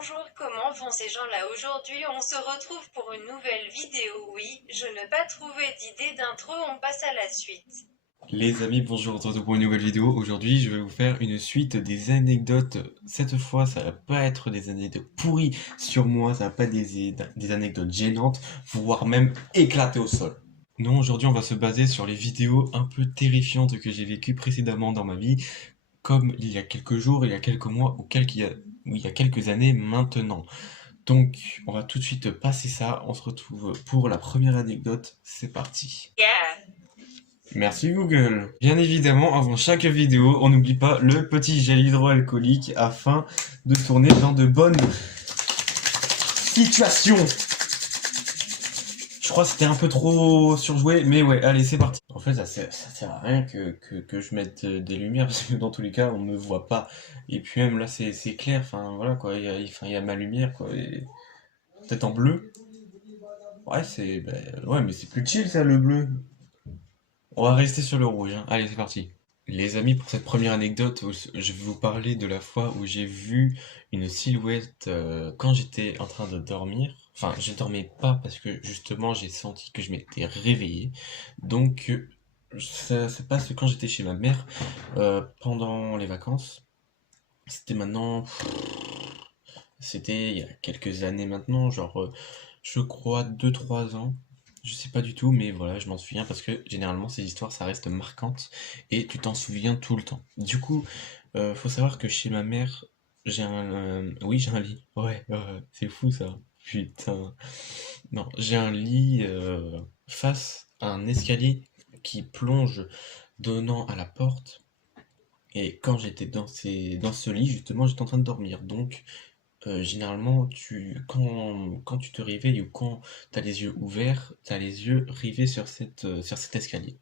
Bonjour, comment vont ces gens-là aujourd'hui? On se retrouve pour une nouvelle vidéo. Oui, je n'ai pas trouvé d'idée d'intro, on passe à la suite. Les amis, bonjour, on se retrouve pour une nouvelle vidéo. Aujourd'hui, je vais vous faire une suite des anecdotes. Cette fois, ça va pas être des anecdotes pourries sur moi, ça va pas être des anecdotes gênantes, voire même éclatées au sol. Non, aujourd'hui, on va se baser sur les vidéos un peu terrifiantes que j'ai vécues précédemment dans ma vie, comme il y a quelques jours, il y a quelques mois, ou il y a quelques années maintenant. Donc, on va tout de suite passer ça. On se retrouve pour la première anecdote. C'est parti. Yeah. Merci Google. Bien évidemment, avant chaque vidéo, on n'oublie pas le petit gel hydroalcoolique afin de tourner dans de bonnes situations. Je crois que c'était un peu trop surjoué, mais ouais, allez, c'est parti. En fait, ça sert à rien que je mette des lumières, parce que dans tous les cas, on ne me voit pas. Et puis même là, c'est clair, enfin voilà quoi, il y a ma lumière quoi. Peut-être en bleu. Ouais, ouais, mais c'est plus chill ça, le bleu. On va rester sur le rouge, hein. Allez, c'est parti. Les amis, pour cette première anecdote, je vais vous parler de la fois où j'ai vu une silhouette quand j'étais en train de dormir. Enfin, je dormais pas parce que justement j'ai senti que je m'étais réveillé. Donc, ça se passe quand j'étais chez ma mère pendant les vacances. C'était maintenant, c'était il y a quelques années maintenant, genre je crois 2 3 ans. Je sais pas du tout, mais voilà, je m'en souviens parce que généralement ces histoires ça reste marquante et tu t'en souviens tout le temps. Du coup, faut savoir que chez ma mère, oui, j'ai un lit. Ouais, c'est fou ça. Putain. Non, j'ai un lit face à un escalier qui plonge donnant à la porte. Et quand j'étais dans ce lit, justement, j'étais en train de dormir. Donc, généralement, quand tu te réveilles ou quand tu as les yeux ouverts, tu as les yeux rivés sur cet escalier.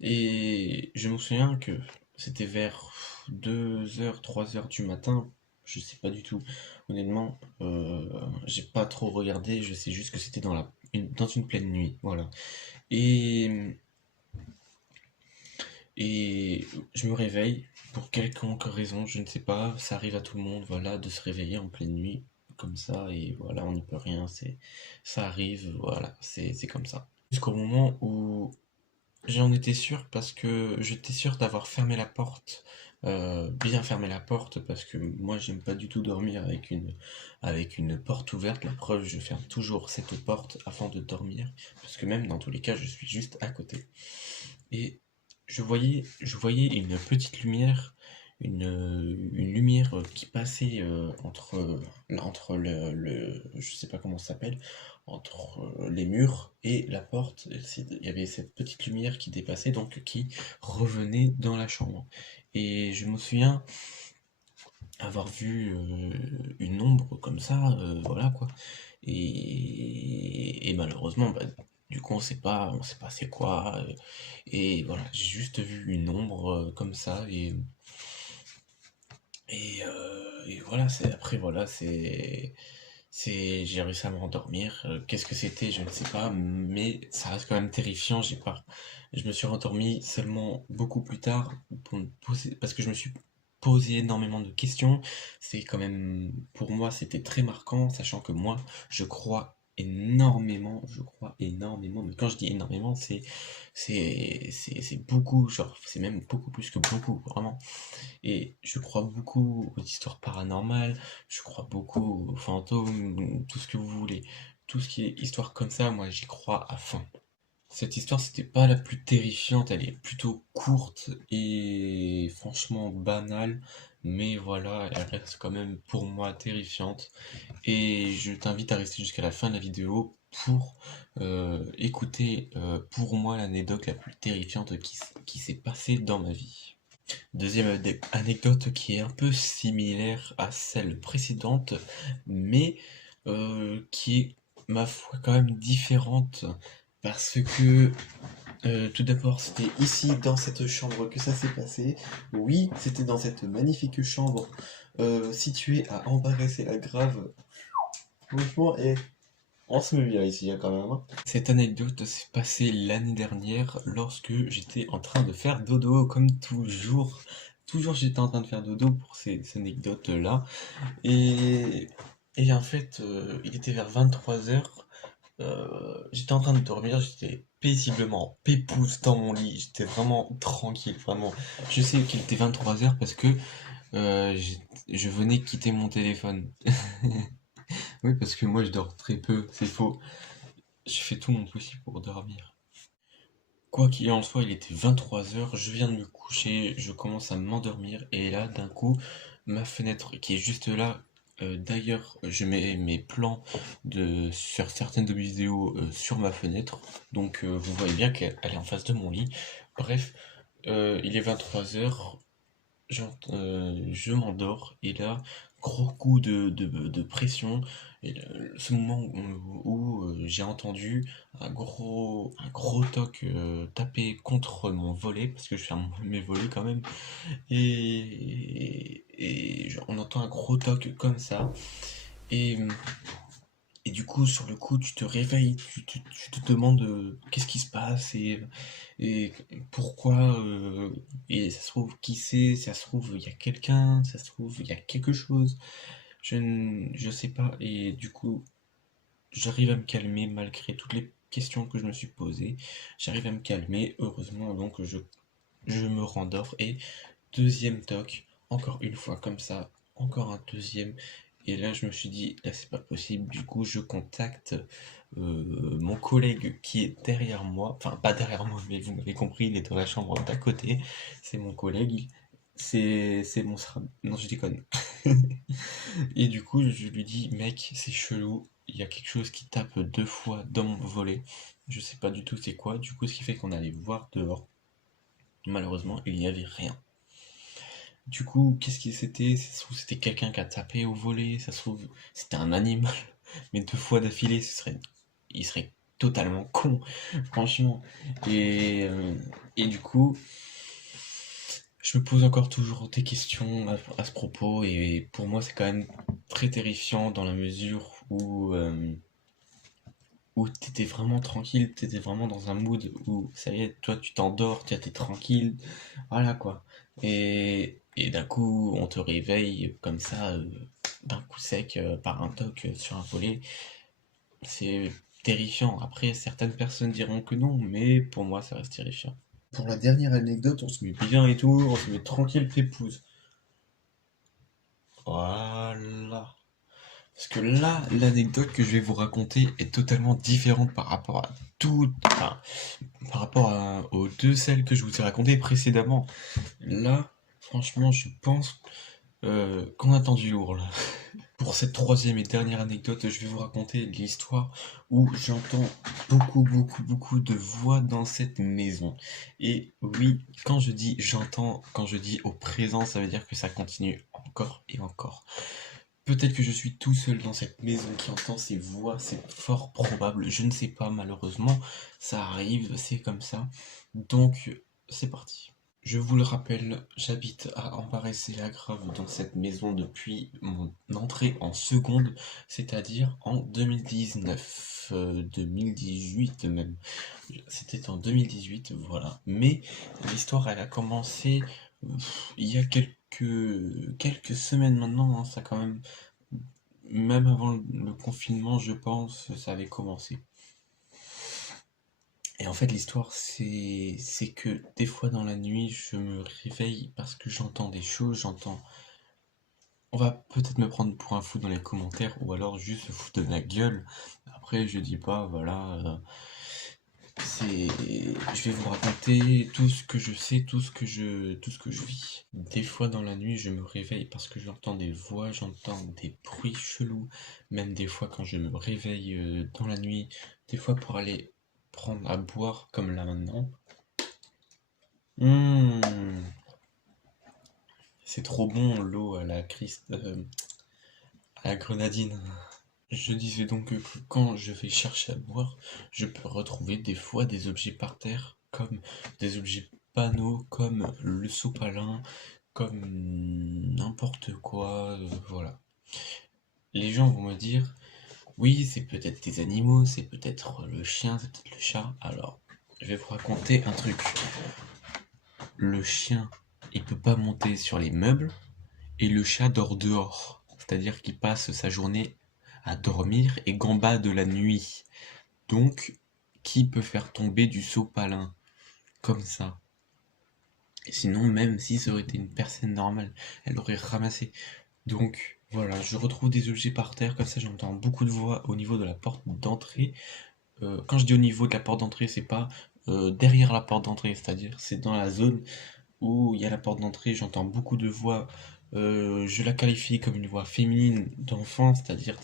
Et je me souviens que c'était vers 2 heures 3 heures du matin, je sais pas du tout. Honnêtement, j'ai pas trop regardé, je sais juste que c'était dans une pleine nuit, voilà. Et, et je me réveille pour quelconque raison, je ne sais pas, ça arrive à tout le monde, voilà, de se réveiller en pleine nuit comme ça, et voilà, on n'y peut rien, ça arrive, voilà, c'est comme ça. Jusqu'au moment où j'en étais sûr parce que j'étais sûr d'avoir fermé la porte, bien fermé la porte parce que moi j'aime pas du tout dormir avec une porte ouverte. La preuve, je ferme toujours cette porte avant de dormir parce que même dans tous les cas, je suis juste à côté. Et je voyais une petite lumière, une lumière qui passait entre je sais pas comment ça s'appelle, entre les murs et la porte. Il y avait cette petite lumière qui dépassait, donc qui revenait dans la chambre. Et je me souviens avoir vu une ombre comme ça, voilà quoi. Et malheureusement, bah, du coup, on sait pas c'est quoi. Et voilà, j'ai juste vu une ombre comme ça. Et voilà, après, voilà, j'ai réussi à me rendormir. Qu'est-ce que c'était, je ne sais pas, mais ça reste quand même terrifiant. Je me suis rendormi seulement beaucoup plus tard parce que je me suis posé énormément de questions. C'est quand même, pour moi, c'était très marquant, sachant que moi, je crois énormément, mais quand je dis énormément, c'est beaucoup, genre, c'est même beaucoup plus que beaucoup, vraiment. Et je crois beaucoup aux histoires paranormales, je crois beaucoup aux fantômes, tout ce que vous voulez. Tout ce qui est histoire comme ça, moi j'y crois à fond. Cette histoire, c'était pas la plus terrifiante, elle est plutôt courte et franchement banale, mais voilà, elle reste quand même pour moi terrifiante. Et je t'invite à rester jusqu'à la fin de la vidéo pour écouter pour moi l'anecdote la plus terrifiante qui s'est passée dans ma vie. Deuxième anecdote qui est un peu similaire à celle précédente, mais qui est, ma foi, quand même différente, parce que tout d'abord, c'était ici, dans cette chambre, que ça s'est passé. Oui, c'était dans cette magnifique chambre située à Embarrasser-la-Grave. Franchement, et on se met bien ici, hein, quand même, hein. Cette anecdote s'est passée l'année dernière lorsque j'étais en train de faire dodo, comme toujours. Toujours j'étais en train de faire dodo pour ces anecdotes-là. Et Et en fait, il était vers 23h. J'étais en train de dormir, j'étais paisiblement pépouze dans mon lit, j'étais vraiment tranquille, vraiment. Je sais qu'il était 23h parce que je venais quitter mon téléphone. Oui, parce que moi je dors très peu, c'est faux. Je fais tout mon possible pour dormir. Quoi qu'il en soit, il était 23h, je viens de me coucher, je commence à m'endormir, et là, d'un coup, ma fenêtre qui est juste là, d'ailleurs, je mets mes plans sur certaines de mes vidéos sur ma fenêtre, donc vous voyez bien qu'elle est en face de mon lit. Bref, il est 23h, je m'endors, et là, gros coup de pression, et ce moment où j'ai entendu un gros toc taper contre mon volet, parce que je ferme mes volets quand même, et on entend un gros toc comme ça, et, et du coup, sur le coup, tu te réveilles, tu te demandes qu'est-ce qui se passe, et pourquoi, et ça se trouve, qui c'est, ça se trouve, il y a quelqu'un, ça se trouve, il y a quelque chose, je sais pas, et du coup, j'arrive à me calmer malgré toutes les questions que je me suis posées, j'arrive à me calmer, heureusement, donc je me rendors, et deuxième toc, encore une fois comme ça, encore un deuxième, et là je me suis dit, là c'est pas possible, du coup je contacte mon collègue qui est derrière moi, enfin pas derrière moi, mais vous m'avez compris, il est dans la chambre d'à côté, c'est mon collègue, c'est mon... Non, je déconne. Et du coup je lui dis, mec, c'est chelou, il y a quelque chose qui tape 2 fois dans mon volet, je sais pas du tout c'est quoi, du coup ce qui fait qu'on allait voir dehors, malheureusement il n'y avait rien. Du coup, qu'est-ce que c'était? Ça se trouve, c'était quelqu'un qui a tapé au volet, ça se trouve, c'était un animal. Mais 2 fois d'affilée, il serait totalement con, franchement. Et du coup, je me pose encore toujours des questions à ce propos, et pour moi, c'est quand même très terrifiant dans la mesure où t'étais vraiment tranquille, t'étais vraiment dans un mood où, ça y est, toi, tu t'endors, t'es tranquille, voilà quoi. Et d'un coup, on te réveille comme ça, d'un coup sec, par un toc sur un volet. C'est terrifiant. Après, certaines personnes diront que non, mais pour moi, ça reste terrifiant. Pour la dernière anecdote, on se met bien et tout, on se met tranquille pépouze. Voilà. Parce que là, l'anecdote que je vais vous raconter est totalement différente par rapport à enfin, par rapport aux deux celles que je vous ai racontées précédemment. Là, franchement, je pense qu'on attend du lourd là. Pour cette troisième et dernière anecdote, je vais vous raconter l'histoire où j'entends beaucoup de voix dans cette maison. Et oui, quand je dis j'entends, quand je dis au présent, ça veut dire que ça continue encore et encore. Peut-être que je suis tout seul dans cette maison qui entend ces voix, c'est fort probable, je ne sais pas malheureusement, ça arrive, c'est comme ça. Donc, c'est parti. Je vous le rappelle, j'habite à Ambarès-et-Lagrave dans cette maison depuis mon entrée en seconde, c'est-à-dire en 2019, 2018 même. C'était en 2018, voilà. Mais l'histoire, elle a commencé il y a quelques semaines maintenant, hein, ça quand même avant le confinement, je pense, ça avait commencé. Et en fait, l'histoire, c'est que des fois dans la nuit, je me réveille parce que j'entends des choses, j'entends... On va peut-être me prendre pour un fou dans les commentaires, ou alors juste se foutre de ma gueule. Après, je dis pas, voilà, je vais vous raconter tout ce que je sais, tout ce que je vis. Des fois dans la nuit, je me réveille parce que j'entends des voix, j'entends des bruits chelous. Même des fois quand je me réveille dans la nuit, des fois pour aller prendre à boire comme là maintenant. Mmh, c'est trop bon l'eau à la grenadine. Je disais donc que quand je vais chercher à boire, je peux retrouver des fois des objets par terre, comme des objets panneaux, comme le sopalin, comme n'importe quoi, voilà. Les gens vont me dire, oui, c'est peut-être des animaux, c'est peut-être le chien, c'est peut-être le chat. Alors, je vais vous raconter un truc. Le chien, il peut pas monter sur les meubles, et le chat dort dehors. C'est-à-dire qu'il passe sa journée à dormir et gambade la nuit. Donc, qui peut faire tomber du sopalin comme ça? Et sinon, même si ça aurait été une personne normale, elle aurait ramassé. Donc, voilà, je retrouve des objets par terre, comme ça j'entends beaucoup de voix au niveau de la porte d'entrée. Quand je dis au niveau de la porte d'entrée, c'est pas derrière la porte d'entrée, c'est-à-dire c'est dans la zone où il y a la porte d'entrée, j'entends beaucoup de voix. Je la qualifie comme une voix féminine d'enfant, c'est-à-dire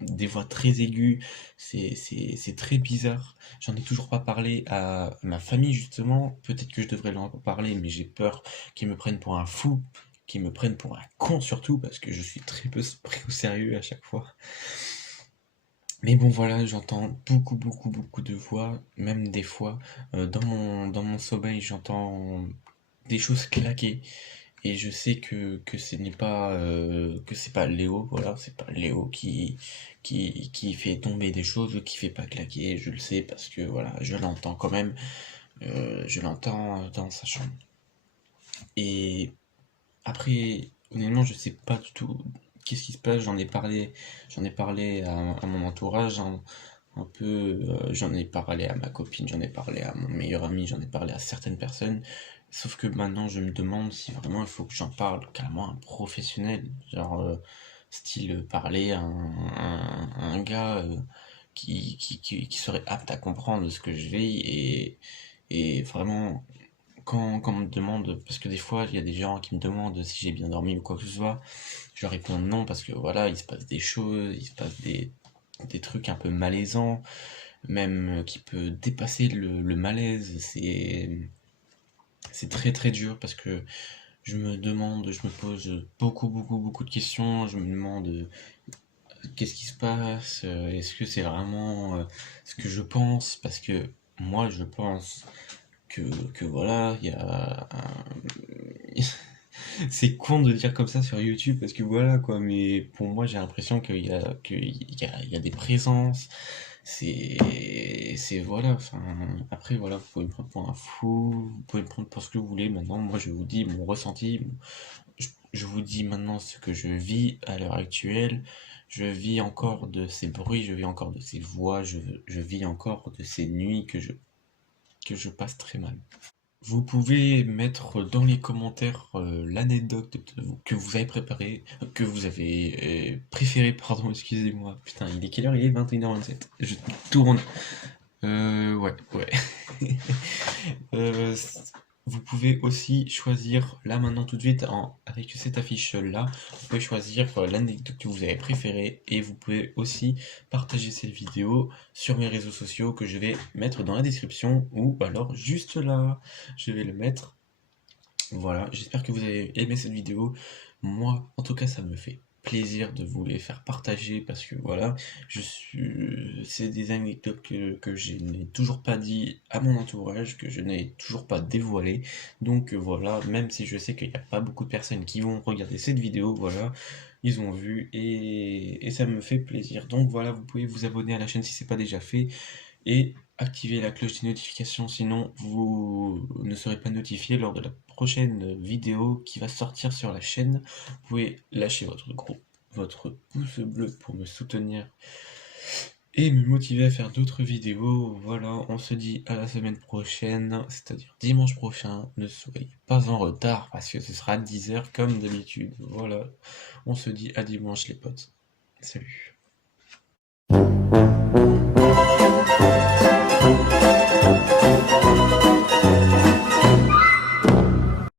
des voix très aiguës. C'est très bizarre. J'en ai toujours pas parlé à ma famille, justement. Peut-être que je devrais leur en parler, mais j'ai peur qu'ils me prennent pour un fou, qu'ils me prennent pour un con surtout, parce que je suis très peu pris au sérieux à chaque fois. Mais bon voilà, j'entends beaucoup de voix, même des fois, dans mon sommeil, j'entends des choses claquer. Et je sais que ce n'est pas que c'est pas Léo, voilà, c'est pas Léo qui fait tomber des choses, qui fait pas claquer, je le sais parce que voilà, je l'entends quand même, je l'entends dans sa chambre. Et après, honnêtement, je sais pas du tout qu'est-ce qui se passe, j'en ai parlé à mon entourage, un peu, j'en ai parlé à ma copine, j'en ai parlé à mon meilleur ami, j'en ai parlé à certaines personnes. Sauf que maintenant, je me demande si vraiment il faut que j'en parle carrément à un professionnel. Genre, style parler à un gars qui serait apte à comprendre ce que je vis. Et vraiment, quand on me demande, parce que des fois, il y a des gens qui me demandent si j'ai bien dormi ou quoi que ce soit, je leur réponds non parce que voilà, il se passe des choses, il se passe des trucs un peu malaisants, même qui peut dépasser le malaise. C'est très très dur parce que je me pose beaucoup de questions. Je me demande qu'est-ce qui se passe, est-ce que c'est vraiment ce que je pense? Parce que moi je pense que, que voilà, il y a c'est con de dire comme ça sur YouTube parce que voilà quoi, mais pour moi j'ai l'impression qu'il y a des présences, c'est voilà, enfin après voilà, vous pouvez me prendre pour un fou, vous pouvez me prendre pour ce que vous voulez. Maintenant moi je vous dis mon ressenti, je vous dis maintenant ce que je vis à l'heure actuelle. Je vis encore de ces bruits, je vis encore de ces voix, je vis encore de ces nuits que je passe très mal. Vous pouvez mettre dans les commentaires l'anecdote que vous avez préparée, que vous avez préférée, pardon, excusez-moi. Putain, il est quelle heure? Il est 21h27. Je tourne. Ouais, ouais. Euh, Vous pouvez aussi choisir, là maintenant tout de suite, avec cette affiche-là, vous pouvez choisir l'anecdote que vous avez préférée et vous pouvez aussi partager cette vidéo sur mes réseaux sociaux que je vais mettre dans la description ou alors juste là, je vais le mettre. Voilà, j'espère que vous avez aimé cette vidéo. Moi, en tout cas, ça me fait plaisir de vous les faire partager parce que voilà, c'est des anecdotes que je n'ai toujours pas dit à mon entourage, que je n'ai toujours pas dévoilé. Donc voilà, même si je sais qu'il n'y a pas beaucoup de personnes qui vont regarder cette vidéo, voilà, ils ont vu et ça me fait plaisir. Donc voilà, vous pouvez vous abonner à la chaîne si c'est pas déjà fait et activer la cloche des notifications, sinon vous ne serez pas notifié lors de la prochaine vidéo qui va sortir sur la chaîne. Vous pouvez lâcher votre pouce bleu pour me soutenir et me motiver à faire d'autres vidéos. Voilà, on se dit à la semaine prochaine, c'est-à-dire dimanche prochain. Ne soyez pas en retard parce que ce sera 10h comme d'habitude. Voilà, on se dit à dimanche les potes. Salut.